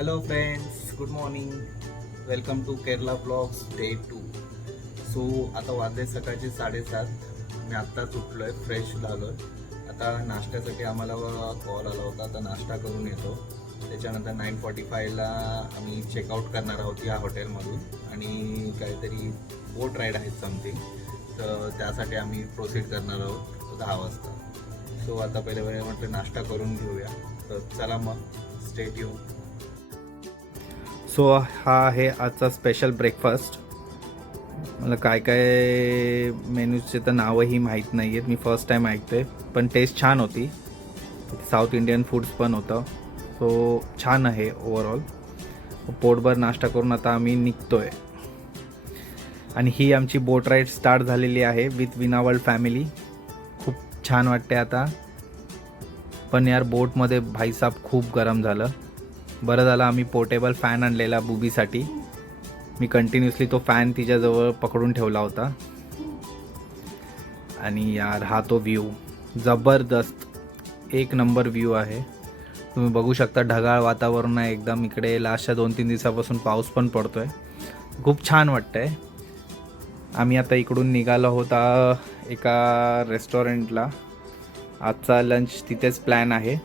Hello friends, good morning. Welcome to Kerala blogs day 2. So आता वाजले सकाळचे 7:30. मी आत्ताच उठलो आहे, फ्रेश झालो आहे. आता नाश्त्यासाठी आम्हाला कॉल आला होता, आता नाश्ता करून येतो. त्याच्यानंतर 9:45ला आम्ही चेकआउट करणार आहोत या हॉटेलमधून आणि काहीतरी बोट राईड आहे समथिंग, तर त्यासाठी आम्ही प्रोसीड करणार आहोत 10 वाजता. सो आता पहिले म्हटलं नाश्ता करून घेऊया, तर चला मग स्टे ट्यून. सो हा आहे आजचा स्पेशल ब्रेकफास्ट. मला काय काय मेन्यूजचे तर नावंही माहीत नाही आहेत, मी फर्स्ट टाईम ऐकतोय, पण टेस्ट छान होती. साऊथ इंडियन फूड्स पण होतं, सो छान आहे ओव्हरऑल. पोटभर नाश्ता करून आता आम्ही निघतोय आणि ही आमची बोट राईड स्टार्ट झालेली आहे विथ विनावर्ल्ड फॅमिली. खूप छान वाटते आता, पण यार बोटमध्ये भाईसाब खूप गरम झालं. बरं झालं आम्ही पोर्टेबल फॅन आणलेला बुबीसाठी. मी कंटिन्युअसली तो फॅन तिच्याजवळ पकडून ठेवला होता. आणि यार हा तो व्ह्यू जबरदस्त, एक नंबर व्ह्यू आहे. तुम्ही बघू शकता, ढगाळ वातावरण आहे एकदम इकडे. लास्टच्या 2-3 दिवसापासून पाऊस पण पडतोय, खूप छान वाटतंय. आम्ही आता इकडून निघालो होता एका रेस्टॉरंटला. आजचा लंच तिथेच प्लॅन आहे.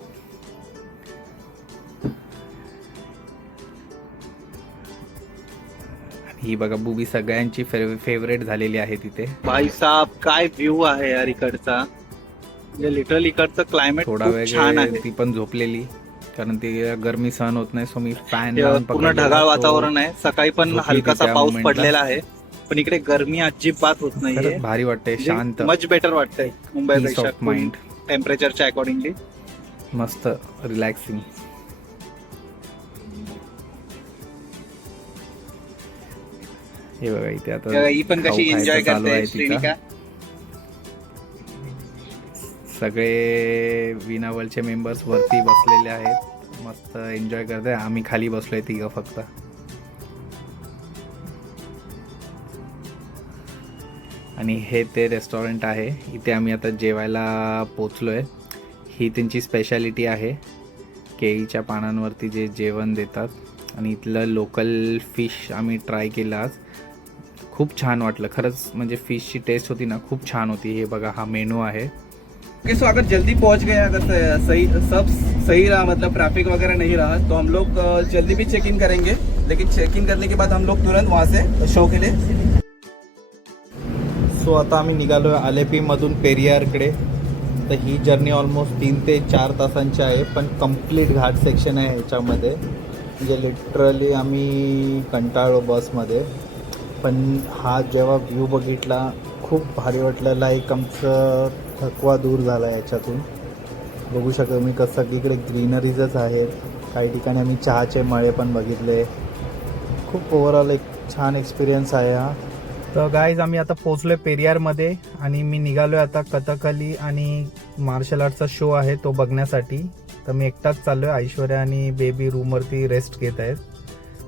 ही बघा बुबी सगळ्यांची फेवरेट झालेली आहे तिथे. भाई साहब, काय व्ह्यू आहे यार इकडचा. म्हणजे लिटरली इकडचं क्लायमेट थोडा खूप वेळ छान आहे. ती पण झोपलेली, कारण ती गरमी सहन होत नाही. सो मी फॅन ते लावून पूर्ण पकडलेला. ढगाळ तो वातावरण आहे. सकाळी पण झोपली ती हलकासा त्या पाऊस मोमेंटला. पडलेला आहे, पण इकडे गरमी अजिबात होत नाहीये. खरंच भारी वाटते, शांत, मच बेटर वाटतंय पीस मुंबईपेक्षा ऑफ माइंड. टेम्परेचरच्या अकॉर्डिंगली. मस्त रिलॅक्सिंग. हे बघा इथे आता ही पण कशी खाऊ एन्जॉय खायचं चालू करते आहे तिचा. श्रीनिका. सगळे विनावलचे मेंबर्स वरती बसलेले आहेत, मस्त एन्जॉय करते. आम्ही खाली बसलोय तिघं फक्त. आणि हे ते रेस्टॉरंट आहे, इथे आम्ही आता जेवायला पोचलोय. ही त्यांची स्पेशालिटी आहे, केळीच्या पानांवरती जे जेवण देतात. आणि इथलं लोकल फिश आम्ही ट्राय केलं आज, खूप छान वाटलं खरंच. म्हणजे फिशची टेस्ट होती ना, खूप छान होती. हे बघा हा मेनू आहे. सो अगर जल्दी पहुंच गए, अगर सही सब सही रहा, मतलब ट्रैफिक वगैरह नहीं रहा, तो हम लोग जल्दी भी चेक इन करेंगे. लेकिन चेक इन करने के बाद हम लोग तुरंत वहाँ से शो के लिए. सो आता आम्ही निघालो आहे आलेपीमधून पेरियारकडे. तर ही जर्नी ऑलमोस्ट 3 ते 4 तासांची आहे, पण कम्प्लीट घाट सेक्शन आहे ह्याच्यामध्ये. म्हणजे लिटरली आम्ही कंटाळलो बसमध्ये. पण हा जेव्हा व्ह्यू बघितला खूप भारी वाटलं. लाईक आमचं थकवा दूर झाला याच्यातून. बघू शकतो मी कसं सगळीकडे ग्रीनरीजच आहेत. काही ठिकाणी आम्ही चहाचे मळे पण बघितले. खूप ओव्हरऑल एक छान एक्सपिरियन्स आहे हा. तर गाईज आम्ही आता पोचलोय पेरियारमध्ये आणि मी निघालोय आता कथकली आणि मार्शल आर्टचा शो आहे तो बघण्यासाठी. तर मी एकटाच चाललोय, ऐश्वर्या आणि बेबी रूमवरती रेस्ट घेत आहेत.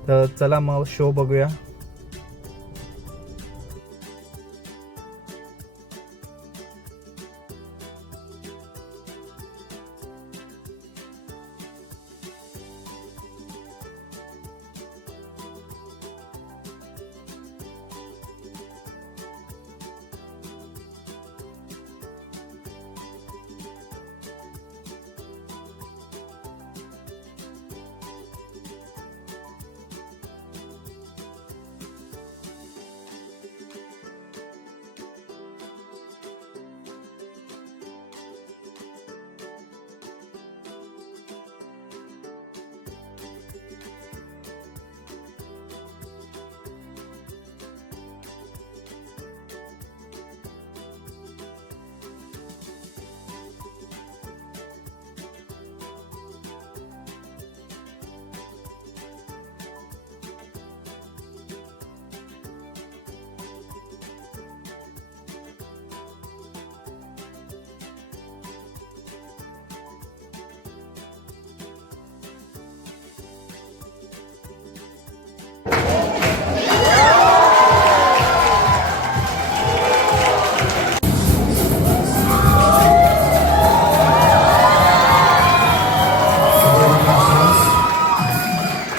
तर चला मग शो बघूया.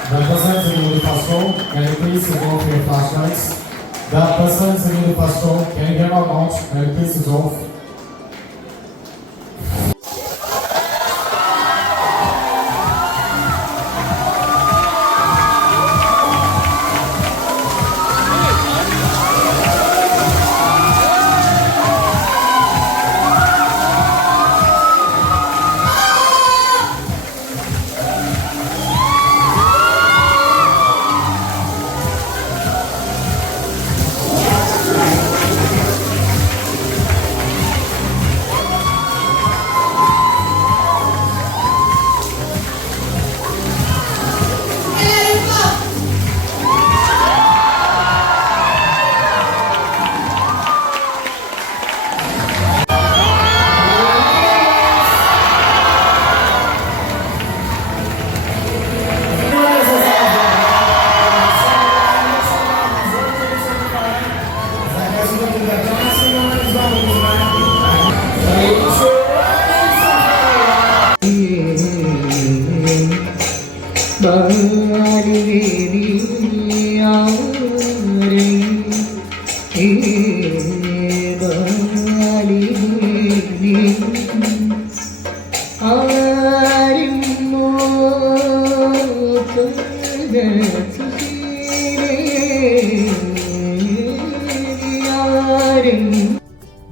The person sitting in the first row, can you please switch off your flashlights? The person sitting in the first row, can you get out now? Can you please switch off?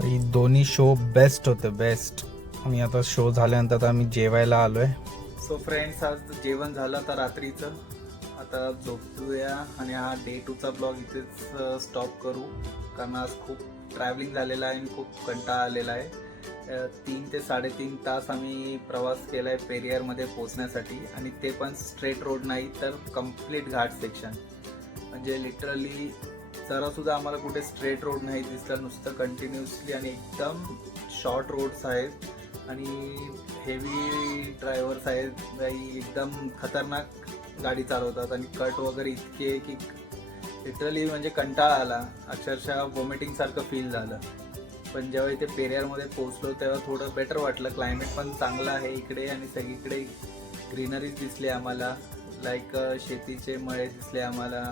ही दोन्ही show best होते best. आणि आता show झाल्यानंतर आता आम्ही जेवायला आलोय. So friends, आज जेवण झालं आता रात्रीचं. आता झोपूया आणि हा डे 2चा ब्लॉग इथेच स्टॉप करू, कारण आज खूप ट्रॅव्हलिंग झालेलं आहे आणि खूप कंटाळा आलेला आहे. 3 ते 3.5 तास आम्ही प्रवास केला आहे पेरियारमध्ये पोहोचण्यासाठी, आणि ते पण स्ट्रेट रोड नाही तर कम्प्लीट घाट सेक्शन. म्हणजे लिटरली जरासुद्धा आम्हाला कुठे स्ट्रेट रोड नाही दिसला, नुसतं कंटिन्युअसली आणि एकदम शॉर्ट रोड्स आहेत आणि हेवी ड्रायव्हर्स आहेत. एकदम खतरनाक गाडी चालवतात आणि कट वगैरे इतके की लिटरली म्हणजे कंटाळा आला, अक्षरशः वॉमिटिंगसारखं फील झालं. पण जेव्हा इथे पेरियारमध्ये पोहोचलो तेव्हा थोडं बेटर वाटलं. क्लायमेट पण चांगलं आहे इकडे आणि सगळीकडे ग्रीनरीज दिसली आम्हाला, लाईक शेतीचे मळे दिसले आम्हाला,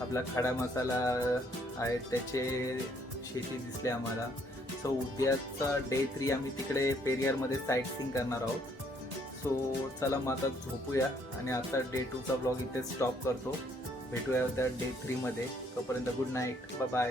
आपला खडा मसाला आहे त्याचे शेती दिसले आम्हाला. सो उद्याचा डे 3 आम्ही तिकडे पेरियारमध्ये साईट सीइंग करणार आहोत. सो चला मग आता झोपूया आणि आता डे 2चा ब्लॉग इथे स्टॉप करतो. भेटूया त्या डे 3 मध्ये. तोपर्यंत गुड नाईट, बाय बाय.